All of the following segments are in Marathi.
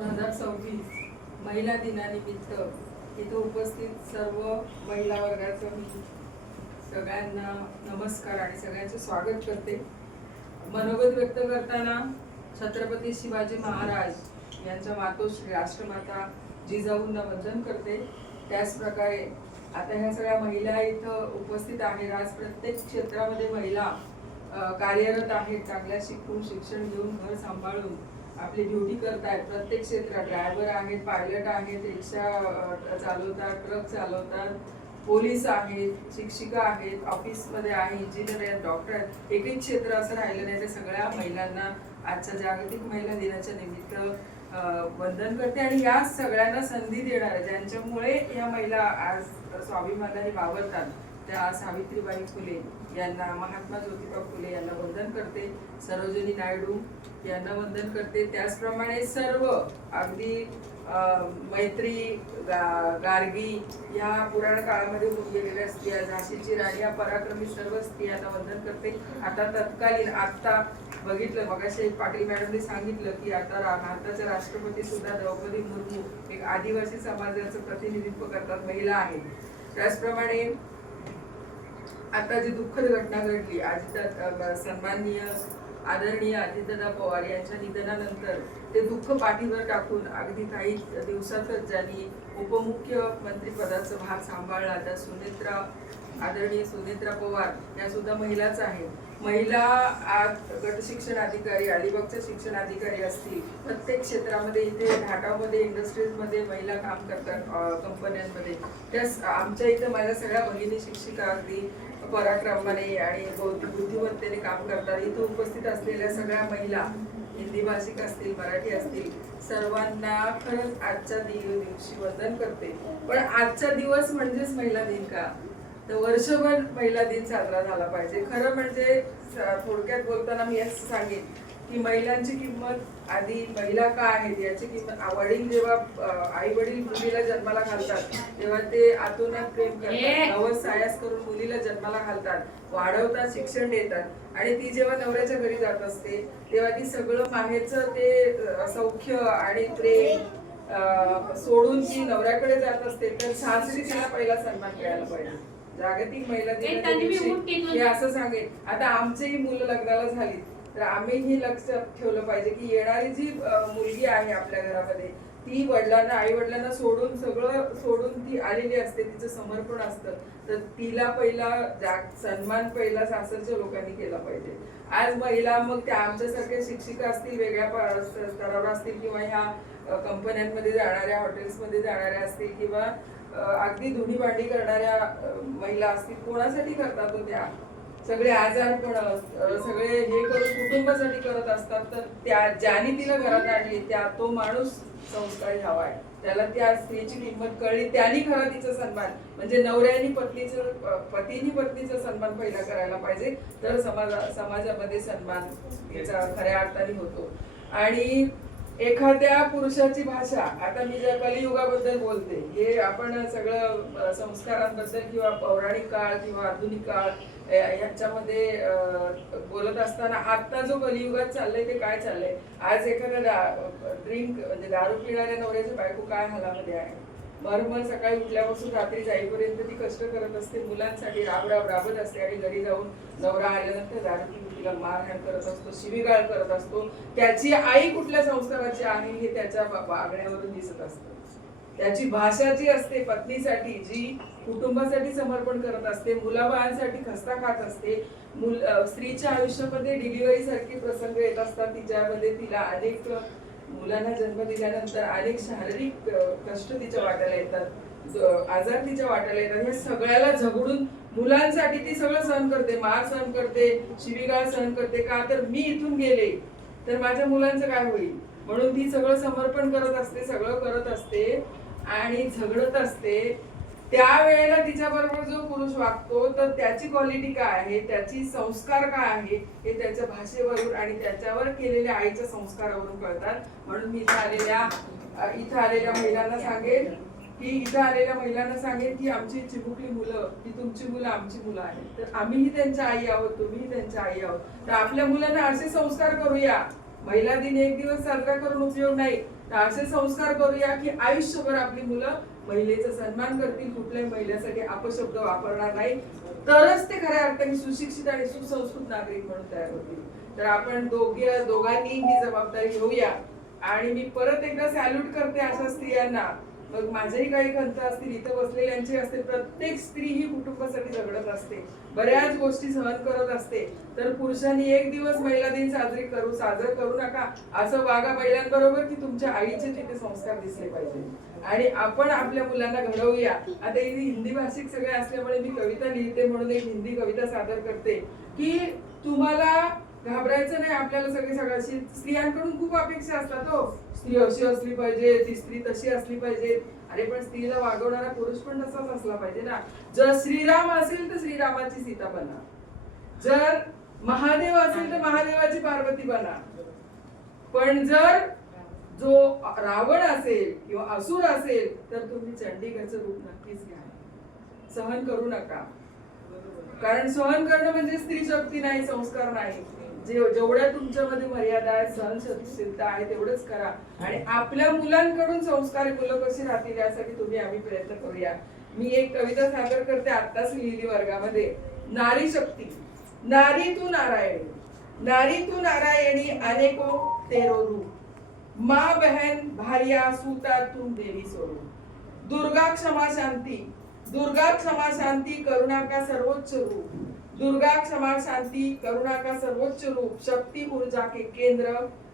2026 महिला दिनानिमित्त इथं उपस्थित सर्व महिला वर्गाचं मी सगळ्यांना नमस्कार आणि सगळ्यांचे स्वागत करते। मनोगत व्यक्त करताना छत्रपती शिवाजी महाराज यांच्या मातोश्री राष्ट्रमाता जिजाऊंना वंदन करते। त्याच प्रकारे आता ह्या सगळ्या महिला इथं उपस्थित आहेत। आज प्रत्येक क्षेत्रामध्ये महिला कार्यरत आहेत। चांगल्या शिकून शिक्षण घेऊन घर सांभाळून आपली ड्युटी करतायत। प्रत्येक क्षेत्रात ड्रायव्हर आहेत, पायलट आहेत, रिक्षा चालवतात, ट्रक चालवतात, पोलीस आहेत, शिक्षिका आहेत, ऑफिसमध्ये आहे, इंजिनियर आहेत, डॉक्टर आहेत। एकही क्षेत्र असं राहिलं नाही। तर सगळ्या महिलांना आजच्या जागतिक महिला दिनाच्या निमित्त वंदन करते आणि या सगळ्यांना संधी देणार ज्यांच्यामुळे या महिला आज स्वाभिमानाने वावरतात त्या सावित्रीबाई फुले यांना, महात्मा ज्योतिबा फुले यांना वंदन करते, सरोजिनी नायडू यांना वंदन करते। त्याचप्रमाणे सर्व अगदी मैत्री, गार्गी या पुराण काळामध्ये होऊन गेलेल्या स्त्रिया, झाशीची राणी या पराक्रमी सर्व स्त्रियांना वंदन करते। आता तत्कालीन आता बघितलं मगाशी पाटील मॅडमने सांगितलं की आता भारताच्या राष्ट्रपती सुद्धा द्रौपदी मुर्मू एक आदिवासी समाजाचं प्रतिनिधित्व करतात, महिला आहेत। त्याचप्रमाणे आता जी दुःखद घटना घडली, सन्माननीय आदरणीय अजितदादा पवार यांच्या निधनानंतर ते दुःख पाठीवर टाकून अगदी काही दिवसातच ज्यांनी उपमुख्यमंत्री पदाचा भार सांभाळला त्या आदरणीय सुनेत्रा पवार या सुद्धा महिलाच आहेत। महिला आज गट शिक्षण अधिकारी, अलिबागच्या शिक्षण अधिकारी असतील, प्रत्येक क्षेत्रामध्ये इथे घाटामध्ये इंडस्ट्रीजमध्ये महिला काम करतात, कंपन्यांमध्ये। त्यास आमच्या इथं माझ्या सगळ्या भगिनी शिक्षिका अगदी पराक्रमाने आणि बुद्धिमत्तेने काम करतात। इथे उपस्थित असलेल्या सगळ्या महिला, हिंदी भाषिक असतील, मराठी असतील, सर्वांना खरंच आजच्या दिवशी वंदन करते। पण आजचा दिवस म्हणजेच महिला दिन का? तर वर्षभर महिला दिन साजरा झाला पाहिजे। खरं म्हणजे थोडक्यात बोलताना मी असं सांगेन की महिलांची किंमत आधी महिला का आहेत याची किंमत, वडील जेव्हा आई वडील मुलीला जन्माला घालतात तेव्हा ते आतोनात प्रेम करतात, नवस सायास करून मुलीला जन्माला घालतात, वाढवतात, शिक्षण देतात आणि ती जेव्हा नवऱ्याच्या घरी जात असते तेव्हा ती सगळं माहेरचं ते सौख्य आणि प्रेम सोडून ती नवऱ्याकडे जात असते। तर सासरी तिला पहिला सन्मान मिळायला पाहिजे। जागतिक महिला दिनाच्या दिवशी हे असं सांगेन, आता आमचीही मुलं लग्नाला झाली तर आम्हीही लक्षात ठेवलं पाहिजे की येणारी जी मुलगी आहे आपल्या घरामध्ये ती वडिलांना, आई वडिलांना सोडून सगळं सोडून ती आलेली असते, तिचं समर्पण असतं। तर तिला पहिला सन्मान पहिला सासरच्या लोकांनी केला पाहिजे। आज महिला मग त्या आमच्यासारख्या शिक्षिका असतील, वेगळ्या स्तरावर असतील किंवा ह्या कंपन्यांमध्ये जाणाऱ्या, हॉटेल्समध्ये जाणाऱ्या असतील किंवा अगदी धुणी भांडी करणाऱ्या महिला असतील, कोणासाठी करतात त्या सगळे आजारपण सगळे हे करून कुटुंबासाठी करत असतात। तर त्या ज्याने तिला घरात आणली तो माणूस संस्कारी हवाय, त्याला त्या स्त्रीची किंमत कळली, त्यांनी खरा तिचा सन्मान म्हणजे नवऱ्यानी पतीनी पत्नीचा सन्मान पहिला करायला पाहिजे। तर समाजामध्ये सन्मान याचा खऱ्या अर्थाने होतो। आणि एखाद्या पुरुषाची भाषा, आता मी ज्या कलियुगाबद्दल बोलते, हे आपण सगळं संस्कारांबद्दल किंवा पौराणिक काळ किंवा आधुनिक काळ याच्यामध्ये बोलत असताना आता जो कलियुगात चाललंय ते काय चाललंय? आज एखाद्या ड्रिंक म्हणजे दारू पिणाऱ्या नवऱ्याची बायको काय हालामध्ये आहे। मरमर सकाळी उठल्यापासून रात्री जाईपर्यंत ती कष्ट करत असते, मुलांसाठी राबत असते आणि घरी जाऊन नवरा आल्यानंतर दारू पिऊन तिला मारहाण करत असतो, शिवीगाळ करत असतो। त्याची आई कुठल्या संस्काराची आहे हे त्याच्या वागण्यावरून दिसत असतं। त्याची भाषा जी असते पत्नीसाठी, जी कुटुंबासाठी समर्पण करत असते, मुलाबाळांसाठी खस्ता खात असते, स्त्रीच्या आयुष्यामध्ये डिलिव्हरी सारखे प्रसंग येत असतात, तिच्यामध्ये तिला अनेक मुलांना जन्म दिल्यानंतर अनेक शारीरिक कष्ट तिच्या वाट्याला येतात, आजार तिच्या वाट्याला येतात। हे सगळ्याला झगडून मुलांसाठी ती सगळं सहन करते, मार सहन करते, शिवीगाळ सहन करते। का तर मी इथून गेले तर माझ्या मुलांचं काय होईल, म्हणून ती सगळं समर्पण करत असते, सगळं करत असते आणि झगडत असते। त्यावेळेला तिच्या बरोबर जो पुरुष वागतो तर त्याची क्वालिटी काय आहे, त्याची संस्कार काय आहे हे त्याच्या भाषेवरून आणि त्याच्यावर केलेल्या आईच्या संस्कारावरून कळतात। म्हणून मी इथं आलेल्या महिलांना सांगेन की आमची चिमुकली मुलं ही तुमची मुलं, आमची मुलं आहेत, तर आम्हीही त्यांच्या आई आहोत, तुम्हीही त्यांच्या आई आहोत। तर आपल्या मुलांना असे संस्कार करूया। महिला दिन एक दिवस साजरा करून उपयोग नाही, तर असे संस्कार करूया की आयुष्यभर आपली मुलं महिलेचा सन्मान करतील, कुठल्याही महिलेसाठी अपशब्द वापरणार नाही, तरच ते खऱ्या अर्थाने सुशिक्षित आणि सुसंस्कृत नागरिक म्हणून तयार होतील. तर आपण दोघांनी ही जबाबदारी घेऊया. आणि मी परत एकदा सॅल्यूट करते अशा स्त्रियांना. मग माझेही काही खंत असतील, इथं बसलेल्यांची असतील. प्रत्येक स्त्री ही कुटुंबासाठी झगडत असते, बऱ्याच गोष्टी सहन करत असते. तर पुरुषांनी एक दिवस महिला दिन साजरं करू नका. असं वागा महिलांबरोबर की तुमच्या आईचे तिथे संस्कार दिसले पाहिजे. आणि आपण आपल्या मुलांना घडवूया. आता इथे हिंदी भाषिक सगळे असल्यामुळे मी कविता लिहिते म्हणून एक हिंदी कविता सादर करते की तुम्हाला घाबरायचं नाही. आपल्याला सगळ्याशी स्त्रियांकडून खूप अपेक्षा असतात. हो, स्त्री अशी असली पाहिजे, ती स्त्री तशी असली पाहिजे. अरे पण स्त्रीला वागवणारा पुरुष पण तसाच असला पाहिजे ना. जर श्रीराम असेल तर श्रीरामाची सीता बना, जर महादेव असेल तर महादेवाची पार्वती बना. पण जर जो रावण असेल किंवा असुर असेल तर तुम्ही चंडिकाचं रूप नक्कीच घ्या. सहन करू नका, कारण सहन करणं म्हणजे स्त्री शक्ती नाही, संस्कार नाही. जेवढ्या तुमच्यामध्ये मर्यादा आहे, सहनशीलता आहे, तेवढंच करा. आणि आपल्या मुलांकडून संस्कारी मुलं कशी राहतील यासाठी आम्ही प्रयत्न करूया. मी एक कविता सादर करते, आत्ताच लिहिली वर्गामध्ये. नारी शक्ती. नारी तू नारायणी, नारी तू नारायणी, अनेको तेरो रूप. माँ बहन भारिया सूता तुम देवी स्वरूप. दुर्गा क्षमा शांति, दुर्गा क्षमा शांति, करुणा का सर्वोच्च रूप. दुर्गा क्षमा शांति, करुणा का सर्वोच्च रूप. शक्ति ऊर्जा के केंद्र,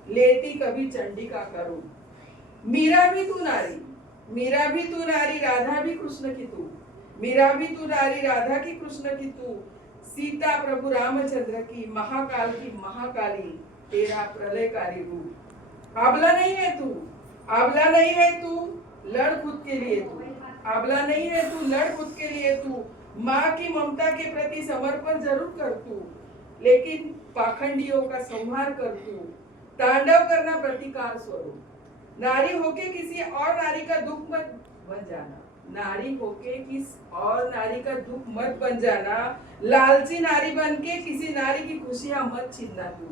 लेती कभी चंडिका का रूप. मीरा भी तू नारी, मीरा भी तू नारी, राधा भी कृष्ण की तू. मीरा भी तू नारी, राधा की कृष्ण की तू. सीता प्रभु रामचंद्र की, महाकाल की महाकाली, तेरा प्रलयकारी रूप. आबला नहीं है तू, आबला नहीं है तू, लड़ खुद के लिए तू. आबला नहीं है तू, लड़ खुद के लिए तू. माँ की ममता के प्रति समर्पण जरूर कर तू, लेकिन पाखंडियों का संहार कर तू. तांडव करना प्रतिकार स्वरूप. नारी होके किसी और नारी का दुख मत बन जाना, नारी होके किसी और नारी का दुख मत बन जाना. लालची नारी बनके किसी नारी की खुशियां मत छीनना तू.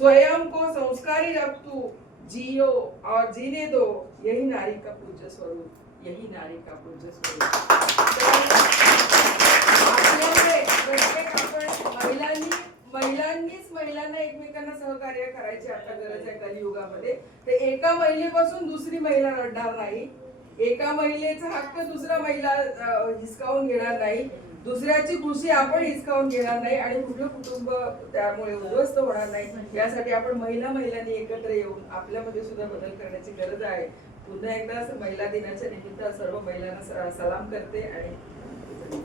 स्वयं को संस्कारी रख तू, जियो और जीने दो, यही नारी का पूज्य स्वरूप, यही नारी का पूज्य स्वरूप. महिलांना एकमेकांना सहकार्य करायची आता गरज आहे कलियुगामध्ये. तर एका महिलेपासून दुसरी महिला लढणार नाही, एका महिलेचा हक्क दुसरा महिला हिसकावून घेणार नाही, दुसऱ्याची खुशी आपण हिसकावून घेणार नाही आणि कुठलं कुटुंब त्यामुळे उद्ध्वस्त होणार नाही. यासाठी आपण महिलांनी एकत्र येऊन आपल्यामध्ये सुद्धा बदल करण्याची गरज आहे. पुन्हा एकदा महिला दिनाच्या निमित्त सर्व महिलांना सलाम करते आणि